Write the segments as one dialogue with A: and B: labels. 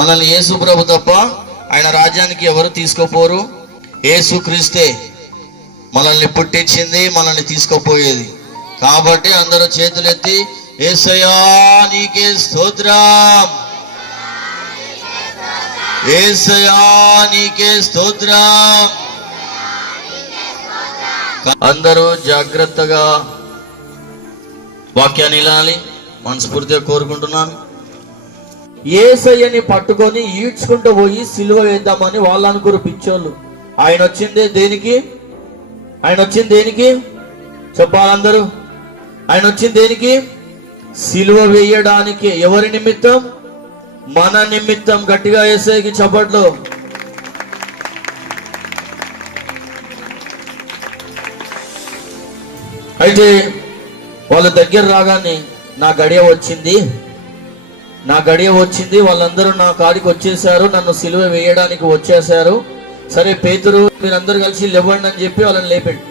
A: మనల్ని యేసు ప్రభు తప్ప ఆయన రాజ్యానికి ఎవరు తీసుకోపోరు? యేసు క్రీస్తే మనల్ని పుట్టించింది మనల్ని తీసుకోపోయేది. కాబట్టి అందరూ చేతులెత్తి ఏసయా నీకే స్తోత్రం. ఏసయా నీకే స్తోత్రం. అందరూ జాగ్రత్తగా వాక్యాన్ని వినాలి మనస్ఫూర్తిగా కోరుకుంటున్నాను. ఏసయ్యని పట్టుకొని ఈడ్చుకుంటూ పోయి సిలువ వేద్దామని వాళ్ళు అనుకురు పిచ్చోళ్ళు. ఆయన వచ్చింది దేనికి? ఆయన వచ్చింది దేనికి? చెప్పాలందరూ ఆయన వచ్చింది దేనికి? సిలువ వేయడానికి ఎవరి నిమిత్తం? మన నిమిత్తం గట్టిగా ఏసైకి చప్పట్లు. అయితే వాళ్ళ దగ్గర రాగానే నా గడియ వచ్చింది. నా గడియ వచ్చింది వాళ్ళందరూ నా కాడికి వచ్చేసారు నన్ను సిలువ వేయడానికి వచ్చేసారు సరే పేతురు మీరందరూ కలిసి లేవండి అని చెప్పి వాళ్ళని లేపండి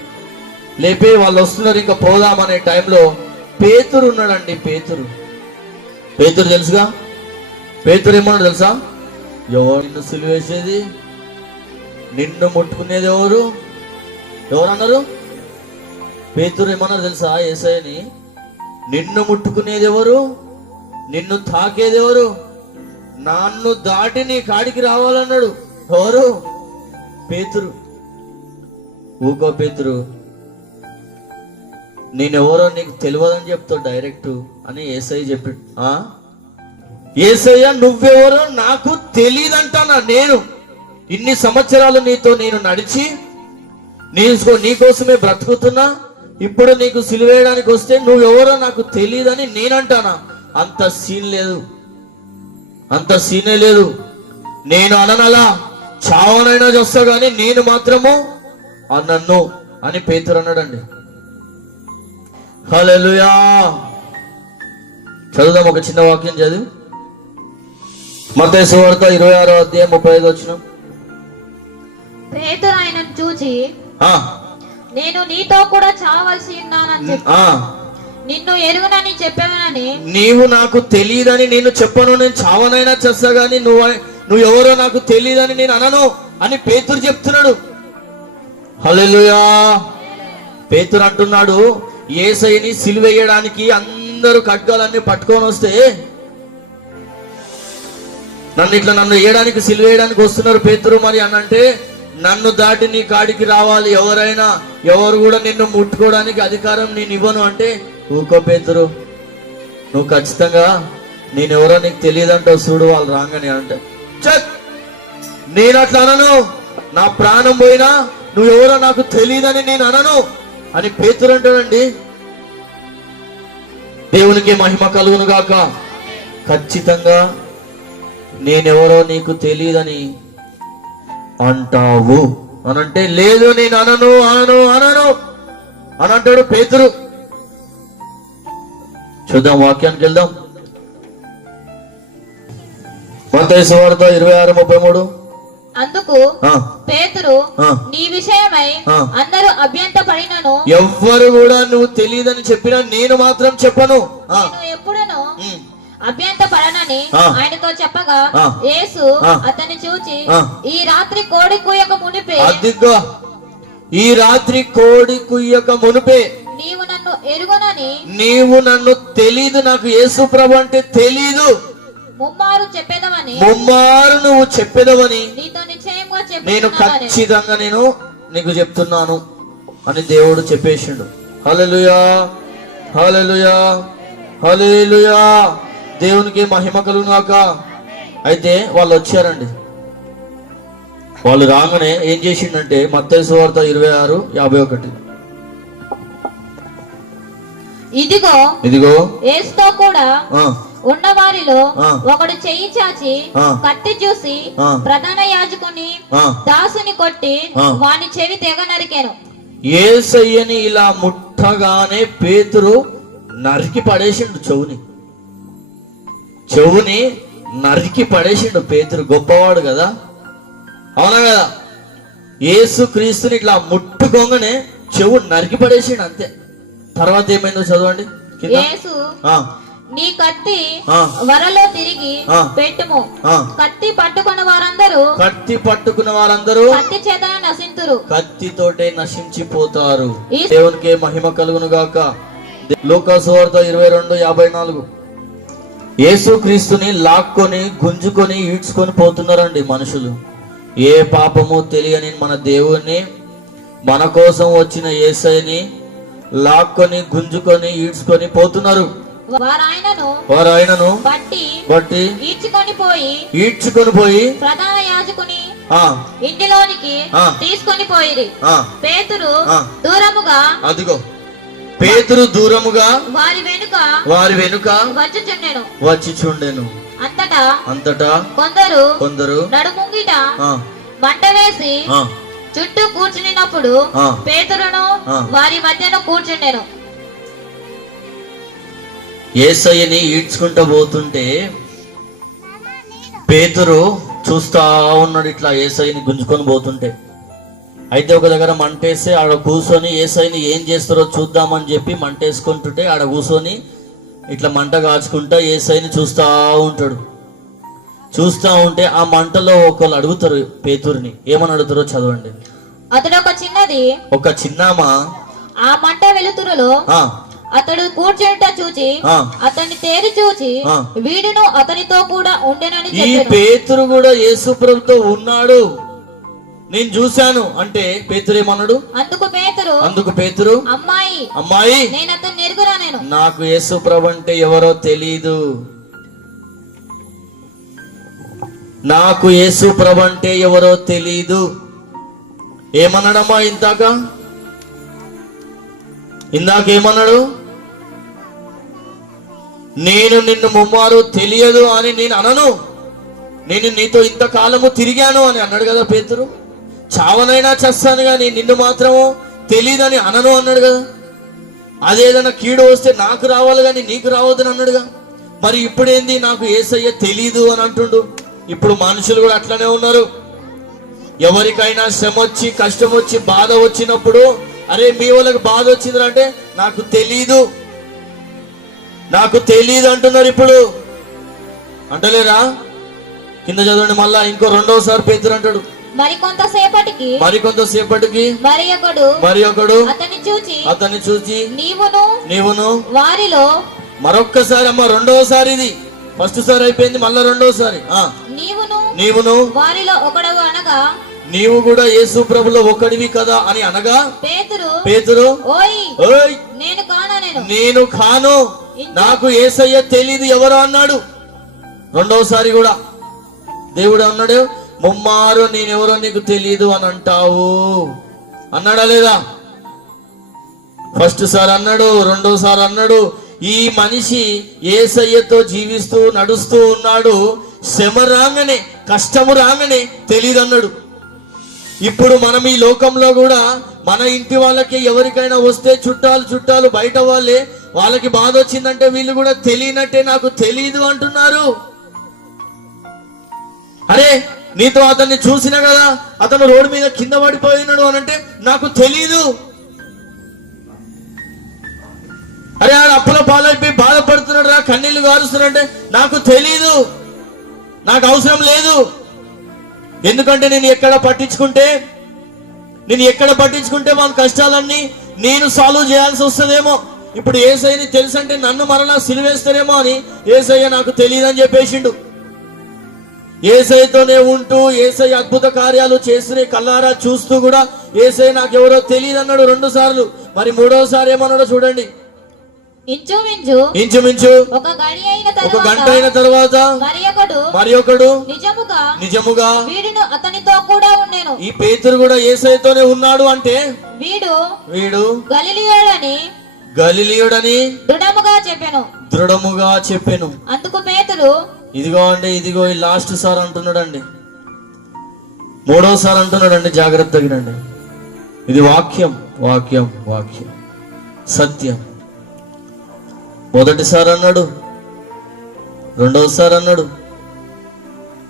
A: లేపే వాళ్ళు వస్తున్నారు ఇంకా పోదాం అనే టైంలో పేతురు ఉన్నాడండి పేతురు. పేతురు తెలుసుగా? పేతురు ఏమన్నాడు తెలుసా? ఎవరు నిన్ను సిలువ వేసేది? నిన్ను ముట్టుకునేది ఎవరు? ఎవరన్నారు? పేతురు ఏమన్నారు తెలుసా? ఏసయ్యని? నిన్ను ముట్టుకునేది ఎవరు? నిన్ను తాకేది ఎవరు? నన్ను దాటి నీ కాడికి రావాలన్నాడు. ఎవరు? పేతురు. ఊకో పేతురు. నేనెవరో నీకు తెలియదని చెప్తావు డైరెక్ట్ అని ఏసఐ చెప్పి ఏసయ్య నువ్వెవరో నాకు తెలియదంటానా నేను? ఇన్ని సంవత్సరాలు నీతో నేను నడిచి నేను నీకోసమే బ్రతుకుతున్నా ఇప్పుడు నీకు సిలివేయడానికి వస్తే నువ్వెవరో నాకు తెలియదని నేనంటానా? అంత సీన్ లేదు. అంత సీనే లేదు. నేను అననలా చావనైనా చేస్తా కానీ నేను మాత్రము అన్నన్ను అని పేతురు అన్నాడండి. హల్లెలూయా. చదువుదాం ఒక చిన్న వాక్యం చదువు. మత్తయి సువార్త ఇరవై ఆరో అధ్యాయం ముప్పై ఐదు వచ్చిన
B: పేతురు చూచి నేను నీతో కూడా చావలసి ఉన్నానని చెప్పి నిన్ను ఎరుగునని చెప్పానని
A: నీవు నాకు తెలియదని నేను చెప్పను నేను చావనైనా చేస్తా గానీ నువ్వు నువ్వు ఎవరో నాకు తెలియదని నేను అనను అని పేతురు చెప్తున్నాడు. హలోయా పేతురు అంటున్నాడు ఏసైని సిలువేయడానికి అందరూ ఖడ్గాలన్నీ పట్టుకొని వస్తే నన్ను ఇట్లా నన్ను వేయడానికి సిలువేయడానికి వస్తున్నారు పేతురు మరి అని అంటే నన్ను దాటి నీ కాడికి రావాలి ఎవరైనా ఎవరు కూడా నిన్ను ముట్టుకోవడానికి అధికారం నేను ఇవ్వను అంటే ఊకో పేతురు నువ్వు ఖచ్చితంగా నేనెవరో నీకు తెలియదంటావు చూడు వాళ్ళు రాగానే అంటే. చక్ నేను అట్లా అనను. నా ప్రాణం పోయినా నువ్వెవరో నాకు తెలియదని నేను అనను. అని పేతురు అంటాడండి. దేవునికి మహిమ కలుగును గాక. ఖచ్చితంగా నేనెవరో నీకు తెలియదని అంటావు. అనంటే లేదు నేను అనను అనను అనను. అని అంటాడు పేతురు. చూద్దాం వాక్యానికి వెళ్దాం మత్తయి సువార్త ఇరవై ఆరు ముప్పై మూడు
B: అందుకు పేతురు. నీ విషయమై. అందరూ అభ్యంత పడినను
A: ఎవ్వరు కూడా నువ్వు తెలియదని చెప్పినా నేను మాత్రం చెప్పను
B: ఎప్పుడును అభ్యంత పడనని. ఆయనతో చెప్పగా. యేసు. అతన్ని చూచి. ఈ రాత్రి కోడి కూయక మునిపే
A: అదిగో ఈ రాత్రి కోడి కుయ్యక మునుపే
B: నీవు ఎరుగునని
A: నీవు నన్ను తెలీదు నాకు యేసు ప్రభు అంటే తెలీదు.
B: ముమ్మారు చెప్పేదమని
A: ముమ్మారు నువ్వు చెప్పేదవని
B: నీతో నిశ్చయంగా
A: నేను ఖచ్చితంగా నేను నీకు చెప్తున్నాను అని దేవుడు చెప్పేసిండు. హల్లెలూయా హల్లెలూయా హల్లెలూయా. దేవునికి మహిమ కలుగునాక అయితే వాళ్ళు వచ్చారండి. వాళ్ళు రాగానే ఏం చేసిండంటే మత్తయి సువార్త ఇరవై ఆరు యాభై ఒకటి.
B: ఇదిగో
A: ఇదిగో
B: యేసుతో కూడా ఉన్న వారిలో. ఒకడు చెయ్యి చాచి. కత్తి చూసి. ప్రధాన యాజకుని. దాసుని కొట్టి. వాని చెవి తెగ నరికాను
A: ఏసయ్యని ఇలా ముట్టగానే పేతురు నరికి పడేసిండు చెవుని చెవుని నరికి పడేసిండు పేతురు గొప్పవాడు కదా అవునా కదా యేసు క్రీస్తుని ఇట్లా ముట్టుకోగానే చెవు నరికి పడేసిండు అంతే తర్వాత ఏమైందో చదవండి
B: యేసు నీ కత్తి. వరలో తిరిగి. పెట్టుము. కత్తి పట్టుకున్న వారందరూ
A: కత్తి పట్టుకున్న వారందరూ
B: కత్తి చేత నశింతురు.
A: కత్తితోటే నశించిపోతారు. దేవునికి మహిమ కలుగును గాక లోకసువార్త ఇరవై రెండు యాభై నాలుగు. యేసుక్రీస్తుని లాక్కొని గుంజుకొని ఈడ్చుకొని పోతున్నారండి మనుషులు. ఏ పాపము తెలియని మన దేవుణ్ణి మన కోసం వచ్చిన యేసయ్యని లాక్కొని గుంజుకొని ఈడ్చుకొని పోతున్నారు. వారు ఆయనను
B: బట్టి
A: బట్టి
B: ఈడ్చుకొని పోయి
A: ఈడ్చుకొని పోయి
B: ప్రధాన యాజకుని ఇంటిలోనికి. తీసుకొని పోయిరి.
A: ఆ.
B: పేతురు. దూరముగా
A: అదిగో. పేతురు దూరముగా
B: వారి వెనుక
A: వారి వెనుక
B: వచ్చుచుండెను.
A: వచ్చి చూడెను
B: అంతటా
A: అంతటా
B: కొందరు
A: కొందరు
B: నడుముంగిట మంట వేసి చుట్టూ కూర్చునినప్పుడు. పేతురును. వారి మధ్యన కూర్చుండెను
A: ఏసయ్యని ఈడ్చుకుంటూ పోతుంటే పేతురు చూస్తా ఉన్నాడు ఇట్లా ఏసయ్యని గుంజుకొని పోతుంటే అయితే ఒక దగ్గర మంటేస్తే ఆడ కూర్చొని ఏసైని ఏం చేస్తారో చూద్దామని చెప్పి మంటేసుకుంటుంటే ఆడ కూర్చొని ఇట్లా మంట కాచుకుంటా ఏసైని చూస్తా ఉంటాడు చూస్తా ఉంటే ఆ మంటలో ఒకళ్ళు అడుగుతారు పేతురిని ఏమని అడుగుతారో చదవండి.
B: అతడు ఒక చిన్నది.
A: ఒక చిన్నామా?
B: ఆ మంట వెలుతురులో అతడు కూర్చుంట చూచి. అతన్ని తేరి చూచి. వీడును అతనితో కూడా ఉండెనని
A: ఈ పేతురు కూడా యేసుప్రభుతో ఉన్నాడు. నేను చూశాను. అంటే పేతురు ఏమన్నాడు?
B: అందుకు పేతురు
A: అందుకు పేతురు
B: అమ్మాయి
A: అమ్మాయి
B: నేను అతన్ని ఎరుగురా నేను.
A: నాకు యేసుప్రభు అంటే ఎవరో తెలీదు. నాకు యేసుప్రభు అంటే ఎవరో తెలీదు. ఏమన్నాడమ్మా ఇందాక? ఇందాక ఏమన్నాడు? నేను నిన్ను ముమ్మారు తెలియదు అని నేను అనను. నేను నీతో ఇంతకాలము తిరిగాను అని అన్నాడు కదా పేతురు. చావనైనా చేస్తాను కానీ నిన్ను మాత్రము తెలియదని అనను అన్నాడు కదా. అదేదైనా కీడు వస్తే నాకు రావాలి కానీ నీకు రావద్దని అన్నాడుగా. మరి ఇప్పుడేంది నాకు ఏసయ్య తెలీదు అని అంటుండు. ఇప్పుడు మనుషులు కూడా అట్లనే ఉన్నారు. ఎవరికైనా శ్రమ వచ్చి కష్టం వచ్చి బాధ వచ్చినప్పుడు అరే మీ వాళ్ళకి బాధ వచ్చింది అంటే నాకు తెలీదు. నాకు తెలీదు అంటున్నారు ఇప్పుడు. అంటలేరా? కింద చదవండి మళ్ళా ఇంకో రెండోసారి పేతురు అంటాడు.
B: మరి కొంతసేపటికి
A: మరి
B: ఒకడు
A: మరి ఒకడు?
B: అతన్ని చూచి
A: అతన్ని చూసి
B: నీవును
A: నీవును
B: వారిలో
A: మరొక్కసారి అమ్మ రెండోసారి ఇది. ఫస్ట్ సారి అయిపోయింది మళ్ళా రెండోసారి.
B: నీవును
A: నీవును.
B: వారిలో ఒకడవు అనగా
A: నీవు కూడా యేసు ప్రభులో ఒకడివి కదా అని అనగా
B: పేతురు
A: పేతురు
B: ఓయ్
A: ఓయ్
B: నేను కానా నేను?
A: నేను కాను. నాకు ఏసయ్య తెలీదు ఎవరు అన్నాడు? రెండోసారి కూడా. దేవుడు అన్నాడు ముమ్మారు నేనెవరో నీకు తెలీదు అని అంటావు. అన్నాడా లేదా? ఫస్ట్ సార్ అన్నాడు రెండోసారి అన్నాడు. ఈ మనిషి ఏసయ్యతో జీవిస్తూ నడుస్తూ ఉన్నాడు. శ్రమ రాగానే కష్టము రాగానే తెలియదన్నాడు ఇప్పుడు మనం ఈ లోకంలో కూడా మన ఇంటి వాళ్ళకి ఎవరికైనా వస్తే చుట్టాలు చుట్టాలు బయట వాళ్ళే వాళ్ళకి బాధ వచ్చిందంటే వీళ్ళు కూడా తెలియనట్టే నాకు తెలియదు అంటున్నారు. అరే నీతో అతన్ని చూసిన కదా అతను రోడ్డు మీద కింద పడిపోయినాడు అని అంటే నాకు తెలీదు. అరే ఆడ అప్పుల పాలైపోయి బాధపడుతున్నాడు రా కన్నీళ్ళు గారుస్తున్నాడంటే నాకు తెలీదు. నాకు అవసరం లేదు. ఎందుకంటే నేను ఎక్కడ పట్టించుకుంటే నేను ఎక్కడ పట్టించుకుంటే మన కష్టాలన్నీ నేను సాల్వ్ చేయాల్సి వస్తుందేమో. ఇప్పుడు ఏసైని తెలుసంటే నన్ను మరలా సిలివేస్తారేమో అని ఏసయ్య నాకు తెలియదని చెప్పేసిండు. ఏసైతోనే ఉంటూ ఏసై అద్భుత కార్యాలు చేస్తున్న కల్లారా చూస్తూ కూడా ఏసై నాకెవరో తెలియదు అన్నాడు రెండు సార్లు. మరి మూడోసారి ఏమన్నాడో చూడండి.
B: ఇంచుమించు
A: ఇంచుమించు
B: ఒక గడి అయిన
A: ఒక గంట అయిన
B: తర్వాత మరి ఒకడు
A: మరి ఒకడు
B: నిజముగా
A: నిజముగా
B: వీడును అతనితో కూడా ఉండెను.
A: ఈ పేతురు కూడా ఏసైతోనే ఉన్నాడు అంటే
B: వీడు
A: వీడు
B: గలిలియోడని
A: గలిలియుడని
B: దృఢముగా చెప్పెను.
A: దృఢముగా చెప్పాను.
B: అందుకు పేతురు
A: ఇదిగో అండి ఇదిగో ఈ లాస్ట్ సార్ అంటున్నాడండి. మూడోసారి అంటున్నాడండి జాగ్రత్తగా వినండి. ఇది వాక్యం వాక్యం వాక్యం. సత్యం. మొదటిసారి అన్నాడు రెండవసారి అన్నాడు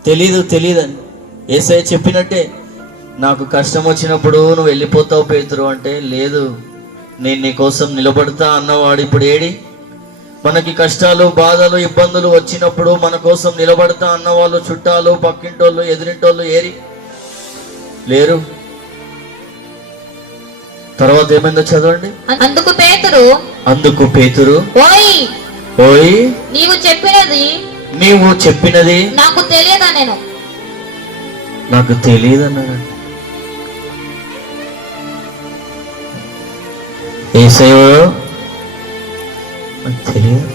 A: తెలీదు తెలీదని. ఏసై చెప్పినట్టే నాకు కష్టం వచ్చినప్పుడు నువ్వు వెళ్ళిపోతావు పేతురు అంటే లేదు నేను నీ కోసం నిలబడతా అన్నవాడు ఇప్పుడు ఏడి? మనకి కష్టాలు బాధలు ఇబ్బందులు వచ్చినప్పుడు మన కోసం నిలబడతా అన్నవాళ్ళు చుట్టాలు పక్కింటోళ్ళు ఎదిరింటోళ్ళు ఏరి? లేరు. తర్వాత ఏమైందో చదవండి.
B: అందుకు పేతురు
A: అందుకు పేతురు
B: ఓయ్
A: ఓయ్
B: నీవు చెప్పినది
A: నీవు చెప్పినది
B: నాకు తెలియదా నేను?
A: నాకు తెలియదు అన్నాడు ఏసయ్యో తెలియదు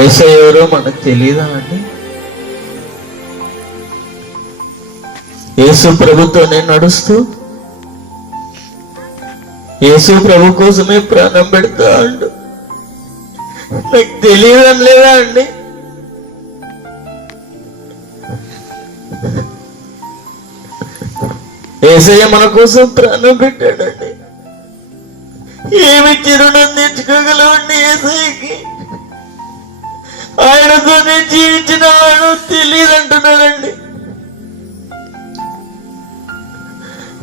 A: ఏసయ్యవరో మనకు తెలియదా అండి. యేసు ప్రభుతో నేను నడుస్తూ యేసు ప్రభు కోసమే ప్రాణం పెడతా అండు. నాకు తెలియడం లేదా అండి? ఏసయ్య మన కోసం ప్రాణం పెట్టాడండి. ఏమి చిరుణం తెచ్చుకోగలవండి ఏసయ్యకి? ఆయనతో నేను జీవించిన వాడు తెలియదు అంటున్నాడండి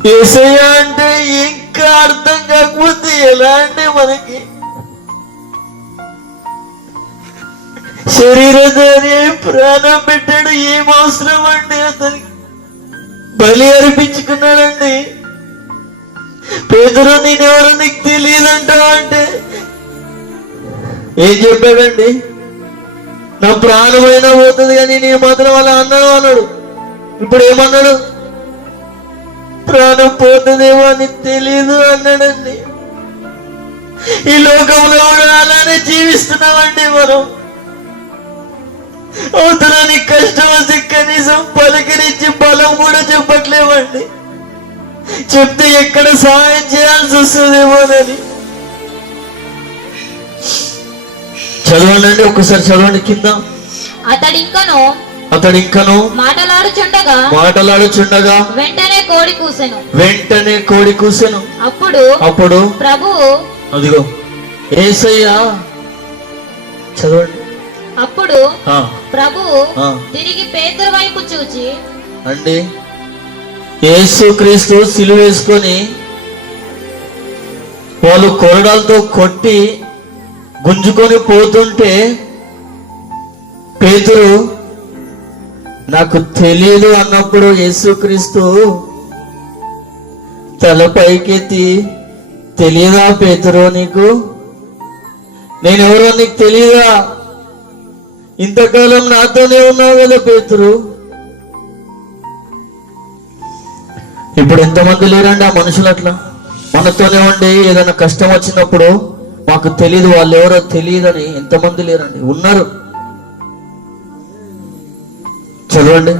A: ఏసయ్య అంటే ఇంకా అర్థం కాకపోతే ఎలా అంటే మనకి? శరీరధారి ప్రాణం పెట్టాడు ఏం అవసరం అండి అతనికి? బలి అర్పించుకున్నాడండి. పేదరు నేనెవరో నీకు తెలియదంటావు అంటే ఏం చెప్పాడండి? నా ప్రాణమైనా పోతుంది కానీ నేను మాత్రం అలా అన్నాడు అన్నాడు. ఇప్పుడు ఏమన్నాడు? ప్రాణం పోతుందేమో అని తెలీదు అన్నాడండి. ఈ లోకంలో కూడా అలానే జీవిస్తున్నామండి మనం? అవుతున్నాని కష్టం వస్తే కనీసం పలకరించి బలం కూడా చెప్పట్లేమండి. చెప్తే ఎక్కడ సహాయం చేయాల్సి వస్తుందేమోనని చదవండి ఒకసారి చదవండి కింద.
B: అతడు ఇంకను
A: అతడు ఇంకను
B: మాటలాడుచుండగా
A: మాటలాడుచుండగా
B: వెంటనే కోడి కూసెను.
A: వెంటనే కోడి కూసెను.
B: అప్పుడు
A: అప్పుడు
B: ప్రభువు
A: అదిగో ఏసయ్యా చదవండి.
B: అప్పుడు ప్రభువు
A: ఆ.
B: తిరిగి పేతురు వైపు చూచి
A: అండి యేసు క్రీస్తు సిలువ వేసుకొని వాళ్ళు కొరడాలతో కొట్టి గుంజుకొని పోతుంటే పేతురు నాకు తెలియదు అన్నప్పుడు యేసుక్రీస్తు తల పైకెత్తి తెలియదా పేతురు నీకు? నేనెవరో నీకు తెలియదా ఇంతకాలం నాతోనే ఉన్నావు కదా పేతురు. ఇప్పుడు ఎంతమంది లేరండి ఆ మనుషులు అట్లా? మనతోనే ఉండి ఏదైనా కష్టం వచ్చినప్పుడు మాకు తెలియదు వాళ్ళు ఎవరో తెలియదని ఎంతమంది లేరండి? ఉన్నారు. చదవండి.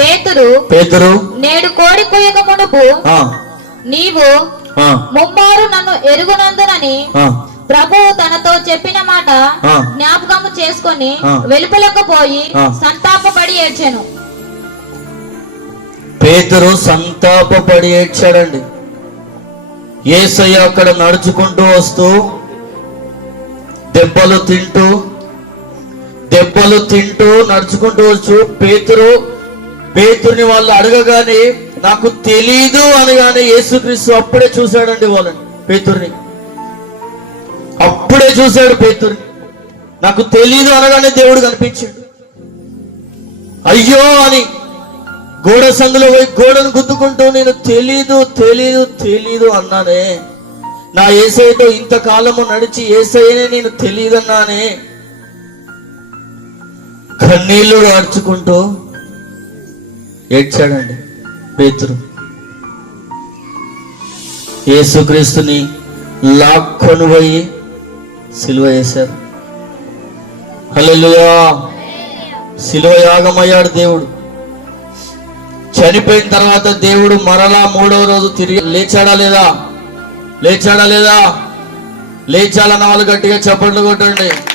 B: పేతురు
A: పేదరు
B: నేడు కోడి కొయ్యక మునుపు నీవు ముమ్మారు నన్ను ఎరుగునందునని ప్రభువు తనతో చెప్పిన మాట. జ్ఞాపకము చేసుకొని. వెలుపలకు పోయి. సంతాపపడి ఏడ్చాను.
A: పేతురు సంతాపపడి ఏడ్చాడండి. ఏసయ్య అక్కడ నడుచుకుంటూ వస్తూ దెబ్బలు తింటూ దెబ్బలు తింటూ నడుచుకుంటూ వచ్చు పేతురు పేతుని వాళ్ళు అడగగానే నాకు తెలీదు అనగానే యేసుక్రీస్తు అప్పుడే చూశాడండి వాళ్ళని పేతుర్ని. అప్పుడే చూశాడు పేతుర్ని. నాకు తెలీదు అనగానే దేవుడు కనిపించాడు. అయ్యో అని గోడ సందులో పోయి గోడను గుద్దుకుంటూ నేను తెలీదు తెలీదు తెలీదు అన్నానే. నా ఏసైతో ఇంతకాలము నడిచి ఏసైనే నేను తెలియదన్నానే కన్నీళ్ళు అడుచుకుంటూ ఏడ్చాడండి పేతురు. యేసుక్రీస్తుని లాక్కొని పోయి సిలువ వేశారు. హలోయా సిలువ యాగమయ్యాడు దేవుడు. చనిపోయిన తర్వాత దేవుడు మరలా మూడవ రోజు తిరిగి లేచాడా లేదా? లేచాడా లేదా? లేచాలన్న వాళ్ళు గట్టిగా చప్పట్లు కొట్టండి.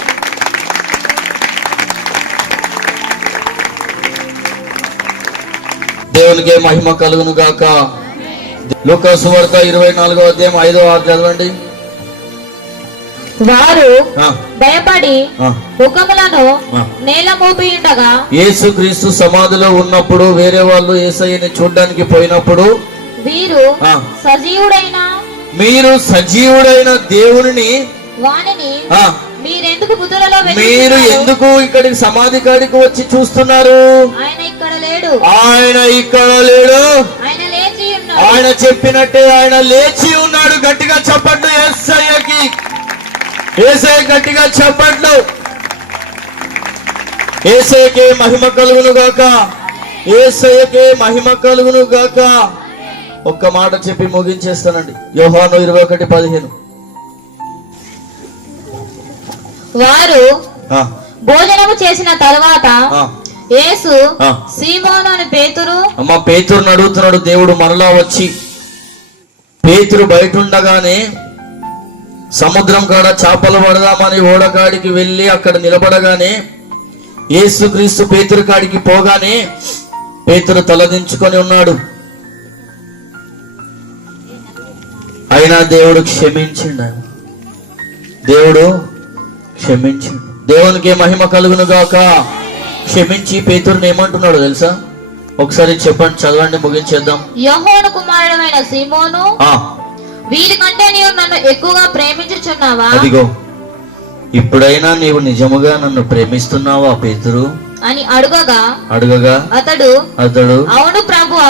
A: దేవునికి మహిమ కలుగును గాక లూకాసు వార్త ఇరవై నాలుగో అధ్యాయం ఐదో ఆరు చదవండి
B: వారు భయపడి. ముఖములను. నేల మోపి ఉండగా
A: యేసుక్రీస్తు సమాధిలో ఉన్నప్పుడు వేరే వాళ్ళు ఏసయ్యని చూడడానికి పోయినప్పుడు
B: వీరు. సజీవుడైన
A: మీరు సజీవుడైన దేవుని
B: వానిని
A: ఆ,
B: మీరెందుకు
A: మీరు? ఎందుకు ఇక్కడికి సమాధి కాడికి వచ్చి చూస్తున్నారు?
B: ఆయన ఇక్కడ లేడు.
A: ఆయన ఇక్కడ లేడు.
B: ఆయన లేచి ఉన్నాడు.
A: ఆయన చెప్పినట్టే ఆయన లేచి ఉన్నాడు. గట్టిగా చెప్పట్లు ఏసయ్యకి. ఏసయ్య గట్టిగా చెప్పట్లు ఏసయ్యకే మహిమ కలుగును గాక. ఏసయ్యకే మహిమ కలుగును గాక. ఒక్క మాట చెప్పి ముగించేస్తానండి. యోహాను ఇరవై ఒకటి పదిహేను.
B: వారు భోజనము చేసిన తరువాత. యేసు. సీమోను అని పేతురు
A: అమ్మ పేతురుని అడుగుతున్నాడు దేవుడు మరలా వచ్చి పేతురు బయట ఉండగానే సముద్రం కాడ చేపలు పడదామని ఓడకాడికి వెళ్ళి అక్కడ నిలబడగానే యేసుక్రీస్తు పేతురు కాడికి పోగానే పేతురు తలదించుకొని ఉన్నాడు అయినా దేవుడు క్షమించిండు. దేవుడు క్షమించిండు దేవునికి మహిమ కలుగును గాక. క్షమించి పేతురుని ఏమంటున్నాడు తెలుసా? ఒకసారి చెప్పండి చదవండి ముగించేద్దాం.
B: యహోను కుమారుడమైన సీమోను వీరికంటే నీవు నన్ను ఎక్కువగా ప్రేమించుచున్నావా?
A: అదిగో ఇప్పుడైనా నీవు నిజముగా నన్ను ప్రేమిస్తున్నావా పేతురు?
B: అని అడుగగా
A: అడుగగా
B: అతడు
A: అతడు
B: అవును ప్రభువా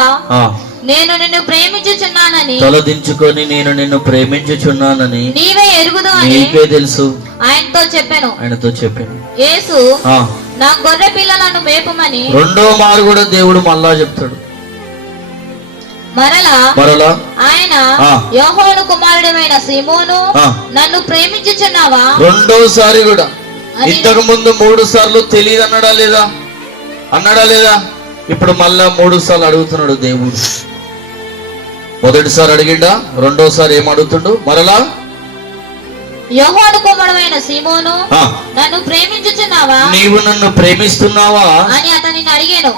B: నేను నిన్ను ప్రేమించుచున్నానని.
A: తలదించుకొని నేను నిన్ను ప్రేమించుచున్నానని
B: నీవే ఎరుగుదు అని
A: నీకే తెలుసు.
B: ఆయనతో చెప్పాను.
A: ఆయనతో చెప్పాను.
B: యేసు
A: ఆ.
B: నా గొర్రె పిల్లలను మేపమని
A: రెండో మారు కూడా దేవుడు మళ్ళా చెప్తాడు.
B: మరలా
A: మరలా?
B: ఆయన. యోహోను కుమారుడమైన సీమోను. నన్ను ప్రేమించుచున్నావా?
A: రెండోసారి కూడా. ఇంతకు ముందు మూడు సార్లు తెలియదు అన్నాడా లేదా? అన్నాడా లేదా? ఇప్పుడు మళ్ళా మూడు సార్లు అడుగుతున్నాడు దేవుడు. మొదటిసారి అడిగిండా? రెండోసారి ఏం అడుగుతుండు? మరలా?
B: యోహోను కుమారుడమైన సీమోను నన్ను ప్రేమించుచున్నావా?
A: నీవు నన్ను ప్రేమిస్తున్నావా?
B: అని అతనిని అడిగాను.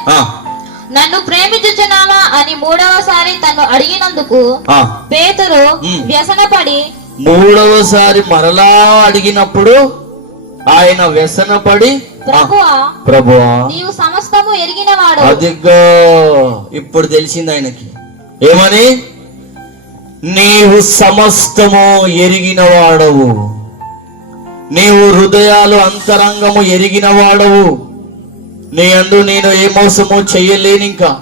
B: నన్ను ప్రేమించుచున్నావా అని మూడవసారి తను అడిగినందుకు. పేతురు. వ్యసనపడి
A: మూడవసారి మరలా అడిగినప్పుడు ఆయన వ్యసనపడి
B: ప్రభువా
A: ప్రభువా.
B: నీవు సమస్తము ఎరిగినవాడు
A: అదిగో ఇప్పుడు తెలిసింది ఆయనకి. ఏమని? నీవు సమస్తము ఎరిగిన వాడవు నీవు హృదయాలు అంతరంగము ఎరిగిన వాడవు నీ అందు నేను ఏ మోసము చెయ్యలేను ఇంకా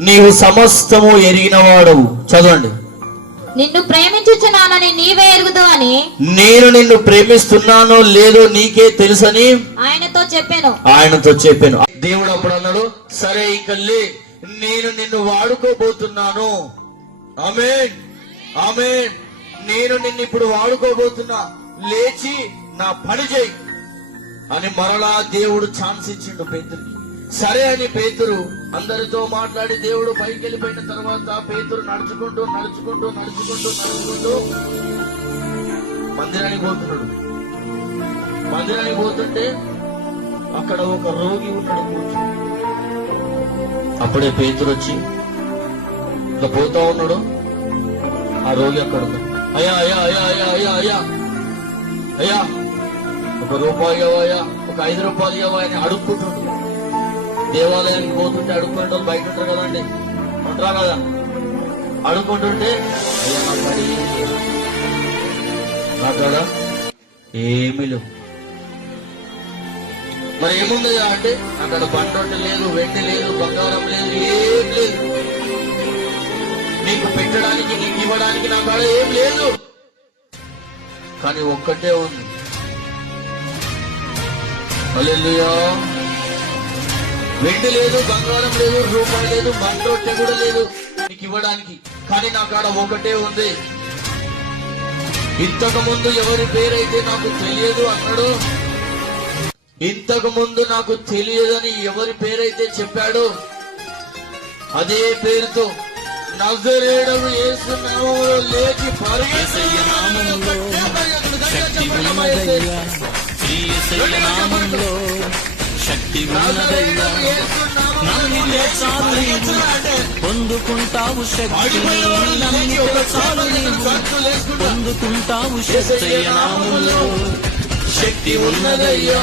A: నీవు సమస్తము ఎరిగిన వాడవు చదవండి.
B: నిన్ను ప్రేమించుచున్నానని నీవే ఎరుగుదు అని
A: నేను నిన్ను ప్రేమిస్తున్నానో లేదో నీకే తెలుసని
B: ఆయనతో చెప్పాను.
A: ఆయనతో చెప్పాను. దేవుడు అప్పుడు అన్నాడు సరే ఇక నేను నిన్ను వాడుకోబోతున్నాను. ఆమె ఆమె నేను నిన్ను ఇప్పుడు వాడుకోబోతున్నా. లేచి నా పని చేయి. అని మరలా దేవుడు ఛాన్స్ ఇచ్చిండు పేతురు. సరే అని పేతురు అందరితో మాట్లాడి దేవుడు పైకి వెళ్ళిపోయిన తర్వాత పేతురు నడుచుకుంటూ నడుచుకుంటూ నడుచుకుంటూ నడుచుకుంటూ మందిరానికి పోతున్నాడు. మందిరానికి పోతుంటే అక్కడ ఒక రోగి ఉన్నాడు కూర్చొని అప్పుడే పేతురు వచ్చి ఇట్లా పోతా ఉన్నాడు? ఆ రోగి అక్కడ అయ్యా అయ్యా అయ్యా అయ్యా అయ్యా అయ్యా అయ్యా ఒక రూపాయి అయ్యా ఒక ఐదు రూపాయలు ఇవ్వా అని అడుక్కుంటుండు దేవాలయానికి పోతుంటే అడుక్కునే వాళ్ళు బయట ఉంటారు కదండి. ఉంటారా కదా? అడుక్కుంటుంటే అయ్యా నా పడి నా ఏమీ లేవు. మరి ఏముంది అంటే అక్కడ బండొట్ట లేదు వెండి లేదు బంగారం లేదు ఏం లేదు. నీకు పెట్టడానికి నీకు ఇవ్వడానికి నా కాడ ఏం లేదు. కానీ ఒక్కటే ఉంది. హల్లెలూయా. వెండి లేదు బంగారం లేదు రూపాయి లేదు బండొట్టె కూడా లేదు నీకు ఇవ్వడానికి. కానీ నా కాడ ఒకటే ఉంది. ఇంతకు ముందు ఎవరి పేరైతే నాకు తెలియదు అన్నాడు ఇంతకు ముందు నాకు తెలియదని ఎవరి పేరైతే చెప్పాడో అదే పేరుతో నజరేడను యేసు నామములో లేచి
C: యేసయ్య నామములో శక్తి ఉన్నదయ్యా. శ్రీయేసయ్య శక్తి ఉన్నదయ్యా. నమ్మితే చాలు నీవు పొందుకుంటావు శక్తి నమ్మితే చాలు నీవు పొందుకుంటావు శక్తి శక్తి ఉన్నదయ్యా.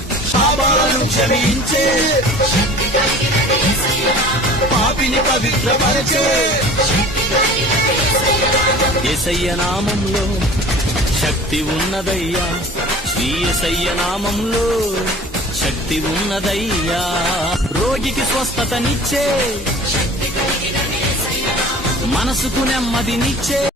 D: పాపాలను క్షమించే. పాపిని పవిత్రపరచే.
C: ఎసయ్య నామంలో శక్తి ఉన్నదయ్యా. శ్రీ ఎసయ్య నామంలో శక్తి ఉన్నదయ్యా. రోగికి స్వస్థతనిచ్చే. మనసుకు నెమ్మదినిచ్చే.